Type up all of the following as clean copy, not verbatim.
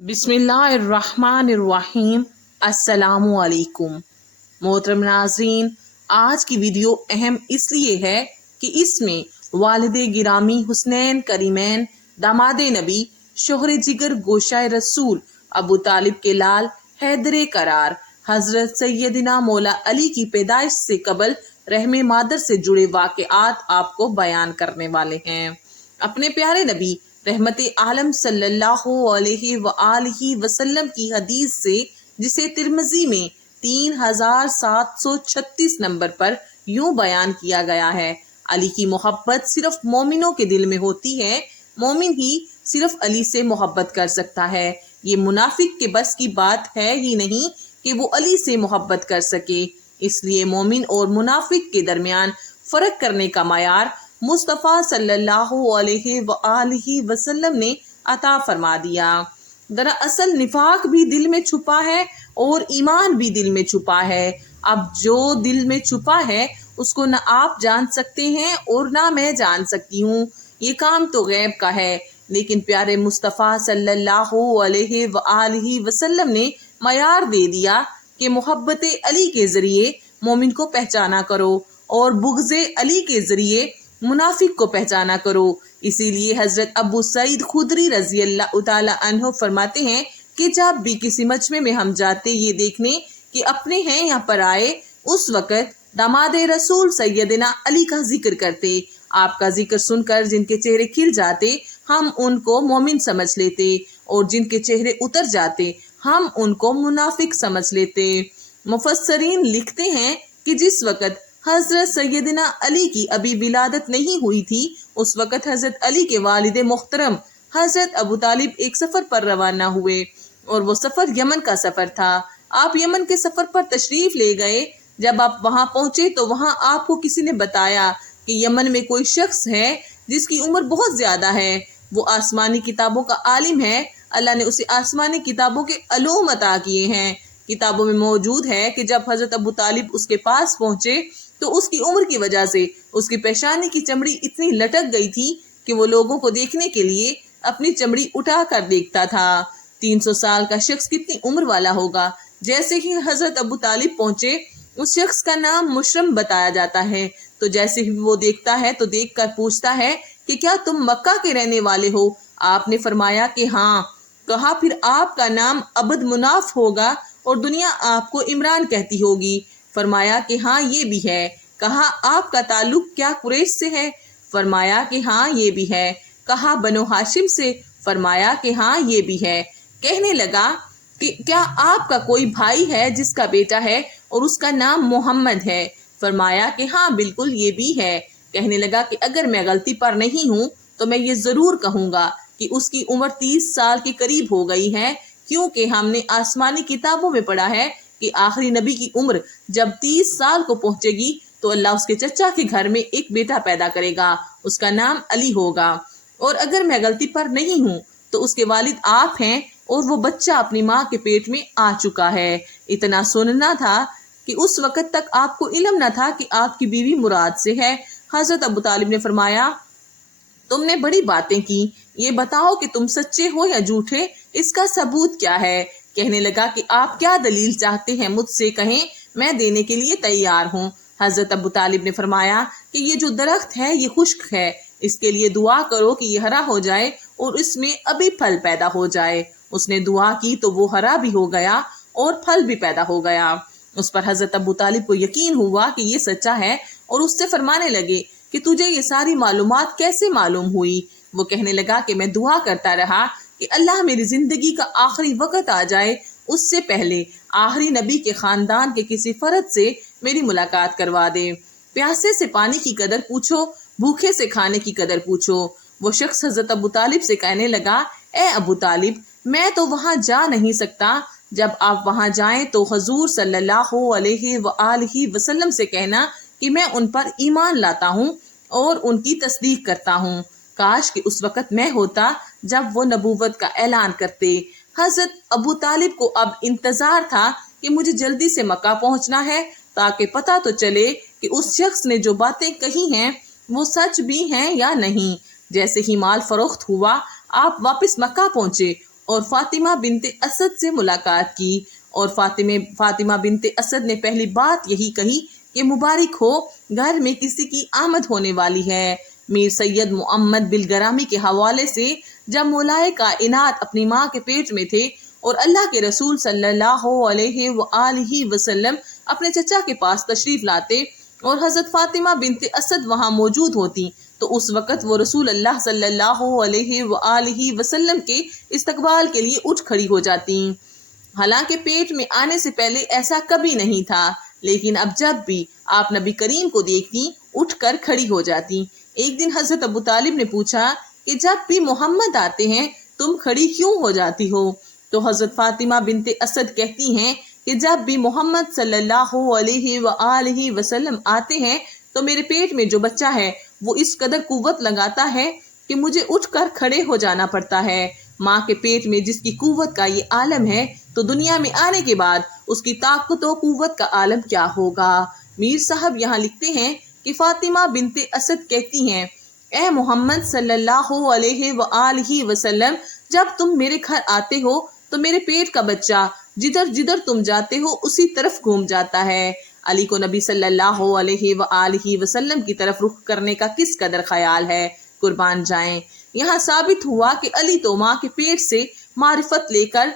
बिस्मिल्लाहिर्रहमानिर्रहीम। अस्सलामुअलैकुम। मोहतरम नाज़रीन, आज की वीडियो अहम इसलिए है कि इसमें वालिदे गिरामी हुस्नैन करीमैन दामादे नबी शोहरे जिगर गोशाए रसूल अबू तालिब के लाल हैदर करार हजरत सैयदना मौला अली की पैदाइश से कबल रहमे मादर से जुड़े वाक़यात आपको बयान करने वाले हैं। अपने प्यारे नबी रहमत आलम सल्लल्लाहु अलैहि वआलिहि वसल्लम की हदीस से, जिसे तिरमिज़ी में 3736 नंबर पर यूं बयान किया गया है, अली की मोहब्बत सिर्फ मोमिनों के दिल में होती है। मोमिन ही सिर्फ अली से मोहब्बत कर सकता है। ये मुनाफिक के बस की बात है ही नहीं कि वो अली से मोहब्बत कर सके। इसलिए मोमिन और मुनाफिक के दरमियान फर्क करने का मायार मुस्तफ़ा सल्लल्लाहु अलैहि वसल्लम ने अता फरमा दिया। दरअसल निफाक भी दिल में छुपा है और ईमान भी दिल में छुपा है। अब जो दिल में छुपा है उसको न आप जान सकते हैं और ना मैं जान सकती हूँ। ये काम तो गैब का है, लेकिन प्यारे मुस्तफ़ा सल्लल्लाहु अलैहि वसल्लम ने मयार दे दिया कि मोहब्बत अली के ज़रिए मोमिन को पहचाना करो और बुग़्ज़े अली के ज़रिए मुनाफिक को पहचाना करो। इसीलिए हजरत अबू सईद खुदरी रज़ी अल्लाह ताला अन्हु फरमाते हैं कि जब भी किसी मजमे में हम जाते ये देखने कि अपने हैं यहाँ पर आए, उस वक़्त दामादे रसूल सैयदना अली का जिक्र करते। आपका जिक्र सुनकर जिनके चेहरे खिल जाते हम उनको मोमिन समझ लेते, और जिनके चेहरे उतर जाते हम उनको मुनाफिक समझ लेते। मुफस्सरीन लिखते हैं कि जिस वक़्त हजरत सैयदना अली की अभी विलादत नहीं हुई थी, उस वक़्त हजरत अली के वालिद मोहतरम हजरत अबू तालिब एक सफ़र पर रवाना हुए, और वो सफ़र यमन का सफ़र था। आप यमन के सफ़र पर तशरीफ़ ले गए। जब आप वहाँ पहुँचे तो वहाँ आपको किसी ने बताया कि यमन में कोई शख्स है जिसकी उम्र बहुत ज़्यादा है। वो आसमानी किताबों का आलिम है। अल्लाह ने उसे आसमानी किताबों के अलूम अता किए हैं। किताबों में मौजूद है कि जब हजरत अबू तालिब उसके पास पहुँचे तो उसकी उम्र की वजह से उसकी पेशानी की चमड़ी इतनी लटक गई थी कि वो लोगों को देखने के लिए अपनी चमड़ी उठा कर देखता था। 300 साल का शख्स कितनी उम्र वाला होगा। जैसे ही हजरत अबू तालिब पहुंचे, उस शख्स का नाम मुशरम बताया जाता है। तो जैसे ही वो देखता है तो देखकर पूछता है कि क्या तुम मक्का के रहने वाले हो? आपने फरमाया कि हाँ। कहा फिर आपका नाम अब्द मुनाफ होगा और दुनिया आपको इमरान कहती होगी। फरमाया कि हाँ ये भी है। कहा आपका ताल्लुक क्या कुरैश से है? फरमाया कि हाँ ये भी है। कहा बनो हाशिम से? फरमाया कि हाँ ये भी है। कहने लगा कि क्या आपका कोई भाई है जिसका बेटा है और उसका नाम मोहम्मद है? फरमाया कि हाँ बिल्कुल ये भी है। कहने लगा कि अगर मैं गलती पर नहीं हूँ तो मैं ये ज़रूर कहूँगा कि उसकी उम्र 30 साल के करीब हो गई है, क्योंकि हमने आसमानी किताबों में पढ़ा है कि आखिरी नबी की उम्र जब 30 साल को पहुंचेगी तो अल्लाह उसके चचा के घर में एक बेटा पैदा करेगा, उसका नाम अली होगा। और अगर मैं गलती पर नहीं हूँ तो उसके वालिद आप हैं और वो बच्चा अपनी माँ के पेट में आ चुका है। इतना सुनना था कि उस वक़्त तक आपको इल्म न था कि आपकी बीवी मुराद से है। हजरत अबू तालिब ने फरमाया, तुमने बड़ी बातें की, ये बताओ कि तुम सच्चे हो या झूठे, इसका सबूत क्या है? कहने लगा कि आप क्या दलील चाहते हैं मुझसे कहें, मैं देने के लिए तैयार हूँ। हजरत अबू तालिब ने फरमाया कि ये जो दरख्त है ये खुश्क है, इसके लिए दुआ करो कि ये हरा हो जाए और इसमें अभी फल पैदा हो जाए। उसने दुआ की तो वो हरा भी हो गया और फल भी पैदा हो गया। उस पर हजरत अबू तालिब को यकीन हुआ कि ये सच्चा है और उससे फरमाने लगे कि तुझे ये सारी मालूमात कैसे मालूम हुई? वो कहने लगा कि मैं दुआ करता रहा कि अल्लाह मेरी जिंदगी का आखिरी वक्त आ जाए, उससे पहले आखिरी नबी के खानदान के किसी फर्द से मेरी मुलाकात करवा दे। प्यासे से पानी की कदर पूछो, भूखे से खाने की कदर पूछो। वो शख्स हजरत अबू तालिब से कहने लगा, ए अबू तालिब, मैं तो वहाँ जा नहीं सकता। जब आप वहाँ जाएं तो हजूर सल्लल्लाहु अलैहि वसल्लम से कहना कि मैं उन पर ईमान लाता हूँ और उनकी तस्दीक करता हूँ। काश कि उस वक़्त मैं होता जब वो नबूवत का ऐलान करते। हजरत अबू तालिब को अब इंतज़ार था कि मुझे जल्दी से मक्का पहुँचना है, ताकि पता तो चले कि उस शख्स ने जो बातें कही हैं वो सच भी हैं या नहीं। जैसे ही माल फरोख्त हुआ, आप वापस मक्का पहुँचे اور فاطمہ بنت اسد سے ملاقات کی، اور فاطمہ بنت اسد نے پہلی بات یہی کہی کہ مبارک ہو، گھر میں کسی کی آمد ہونے والی ہے۔ میر سید محمد بالگرامی کے حوالے سے جب مولائے کائنات اپنی ماں کے پیٹ میں تھے اور اللہ کے رسول صلی اللہ علیہ وآلہ وسلم اپنے چچا کے پاس تشریف لاتے اور حضرت فاطمہ بنت اسد وہاں موجود ہوتی تو اس وقت وہ رسول اللہ صلی اللہ علیہ وآلہ وسلم کے استقبال کے لیے اٹھ کھڑی ہو جاتی۔ حالانکہ پیٹ میں آنے سے پہلے ایسا کبھی نہیں تھا، لیکن اب جب بھی آپ نبی کریم کو دیکھتی اٹھ کر کھڑی ہو جاتی۔ ایک دن حضرت ابو طالب نے پوچھا کہ جب بھی محمد آتے ہیں تم کھڑی کیوں ہو جاتی ہو؟ تو حضرت فاطمہ بنت اسد کہتی ہیں کہ جب بھی محمد صلی اللہ علیہ وآلہ وسلم آتے ہیں تو میرے پیٹ میں جو بچہ ہے وہ اس قدر قوت لگاتا ہے کہ مجھے اٹھ کر کھڑے ہو جانا پڑتا ہے۔ ماں کے پیٹ میں جس کی قوت کا یہ عالم ہے تو دنیا میں آنے کے بعد اس کی طاقت و قوت کا عالم کیا ہوگا۔ میر صاحب یہاں لکھتے ہیں کہ فاطمہ بنت اسد کہتی ہیں، اے محمد صلی اللہ علیہ وآلہ وسلم، جب تم میرے گھر آتے ہو تو میرے پیٹ کا بچہ جدھر جدھر تم جاتے ہو اسی طرف گھوم جاتا ہے۔ علی کو نبی صلی اللہ علیہ وآلہ وسلم کی طرف رخ کرنے کا کس قدر خیال ہے، قربان جائیں۔ یہاں ثابت ہوا کہ علی تو ماں کے پیٹ سے معرفت لے کر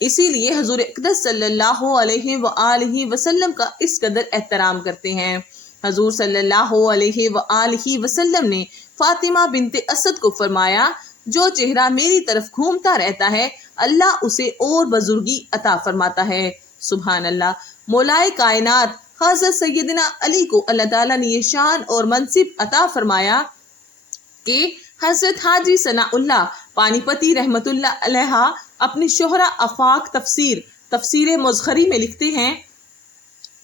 اسی لیے حضور اقدس صلی اللہ علیہ وآلہ وسلم کا اس قدر احترام کرتے ہیں۔ حضور صلی اللہ علیہ وآلہ وسلم نے فاطمہ بنت اسد کو فرمایا، جو چہرہ میری طرف گھومتا رہتا ہے اللہ اسے اور بزرگی عطا فرماتا ہے۔ سبحان اللہ۔ مولائے کائنات حضرت سیدنا علی کو اللہ تعالیٰ نے یہ شان اور منصب عطا فرمایا کہ حضرت حاجی ثناء اللہ پانی پتی رحمت اللہ علیہ اپنی شہرہ آفاق تفسیر مزخری میں لکھتے ہیں،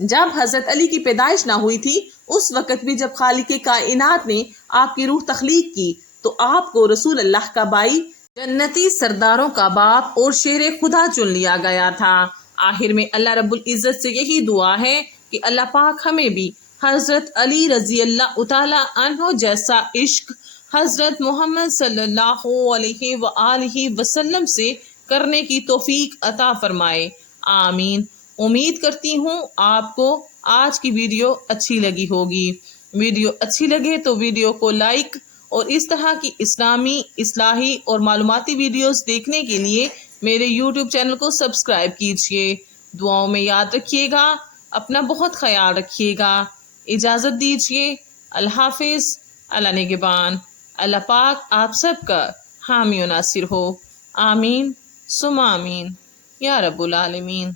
جب حضرت علی کی پیدائش نہ ہوئی تھی اس وقت بھی جب خالق کائنات نے آپ کی روح تخلیق کی تو آپ کو رسول اللہ کا بھائی، جنتی سرداروں کا باپ اور شیر خدا چن لیا گیا تھا۔ آخر میں اللہ رب العزت سے یہی دعا ہے کہ اللہ پاک ہمیں بھی حضرت علی رضی اللہ تعالی عنہ جیسا عشق حضرت محمد صلی اللہ علیہ وآلہ وسلم سے کرنے کی توفیق عطا فرمائے، آمین۔ امید کرتی ہوں آپ کو آج کی ویڈیو اچھی لگی ہوگی۔ ویڈیو اچھی لگے تو ویڈیو کو لائک اور اس طرح کی اسلامی، اصلاحی اور معلوماتی ویڈیوز دیکھنے کے لیے میرے یوٹیوب چینل کو سبسکرائب کیجیے۔ دعاؤں میں یاد رکھیے گا، اپنا بہت خیال رکھیے گا۔ اجازت دیجیے، اللہ حافظ، اللہ نگہبان۔ اللہ پاک آپ سب کا حامی و ناصر ہو، آمین ثم آمین یا رب العالمین۔